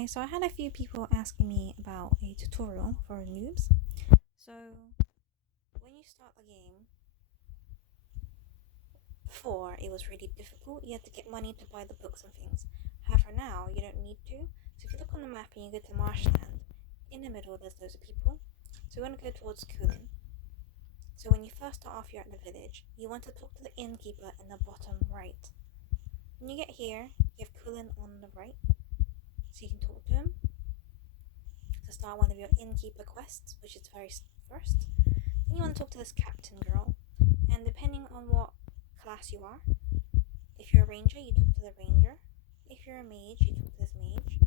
Hi, so I had a few people asking me about a tutorial for noobs. So, when you start the game, before it was really difficult, you had to get money to buy the books and things. However, now you don't need to. So, if you look on the map and you go to marshland, in the middle there's loads of people. So, we want to go towards Kulin. So, when you first start off, you're at the village. You want to talk to the innkeeper in the bottom right. When you get here, you have Kulin on the right, so you can talk to him to start one of your innkeeper quests, which is very first. Then you want to talk to this captain girl, and depending on what class you are, if you're a ranger, you talk to the ranger. If you're a mage, you talk to this mage.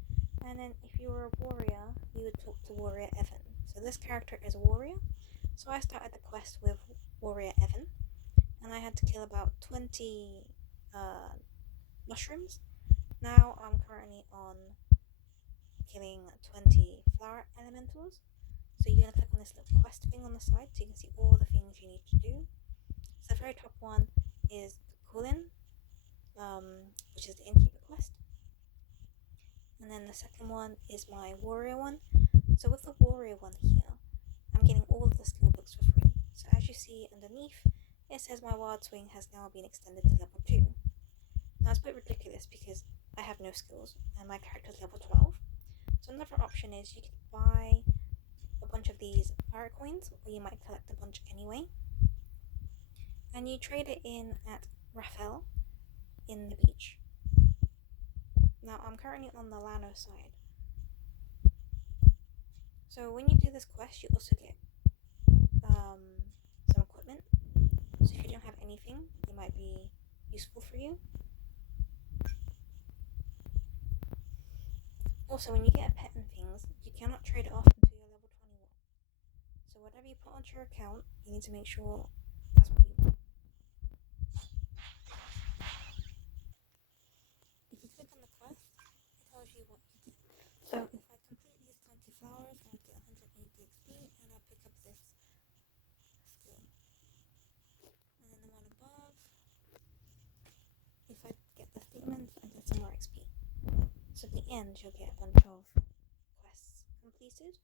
And then if you were a warrior, you would talk to warrior Evan. So this character is a warrior. So I started the quest with warrior Evan, and I had to kill about 20 mushrooms. Now I'm currently on killing 20 flower elementals. So you're going to click on this little quest thing on the side so you can see all the things you need to do. So the very top one is the Kulin, which is the innkeeper quest. And then the second one is my warrior one. So with the warrior one here, I'm getting all of the skill books for free. So as you see underneath, it says my wild swing has now been extended to level 2. Now it's a bit ridiculous because I have no skills and my character is level 12. So another option is you can buy a bunch of these fire coins, or you might collect a bunch anyway, and you trade it in at Raphael in the beach. Now I'm currently on the Lano side. So when you do this quest, you also get some equipment. So if you don't have anything, it might be useful for you. Also, when you get a pet and things, you cannot trade it off until you're level 21. So whatever you put onto your account, you need to make sure that's what you want. If you click on the quest, it tells you what you get. So if I complete these 20 flowers, I'll get 180 XP and I'll pick up this skill. And then the one above, if I get the statements, I get some more XP. So at the end, you'll get a bunch of quests completed.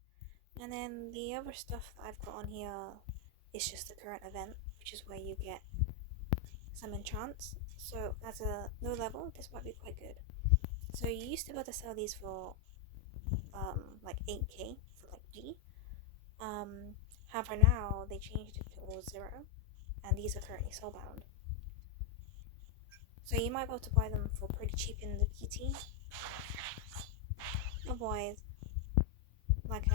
And then the other stuff that I've got on here is just the current event, which is where you get some enchants. So as a low level, this might be quite good. So you used to be able to sell these for like 8k for like G. However, now they changed it to all 0, and these are currently soulbound. So you might be able to buy them for pretty cheap in the PT. Otherwise, like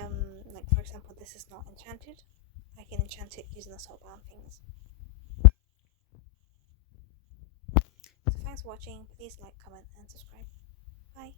for example, this is not enchanted. I can enchant it using the soulbound things. So thanks for watching. Please like, comment, and subscribe. Bye.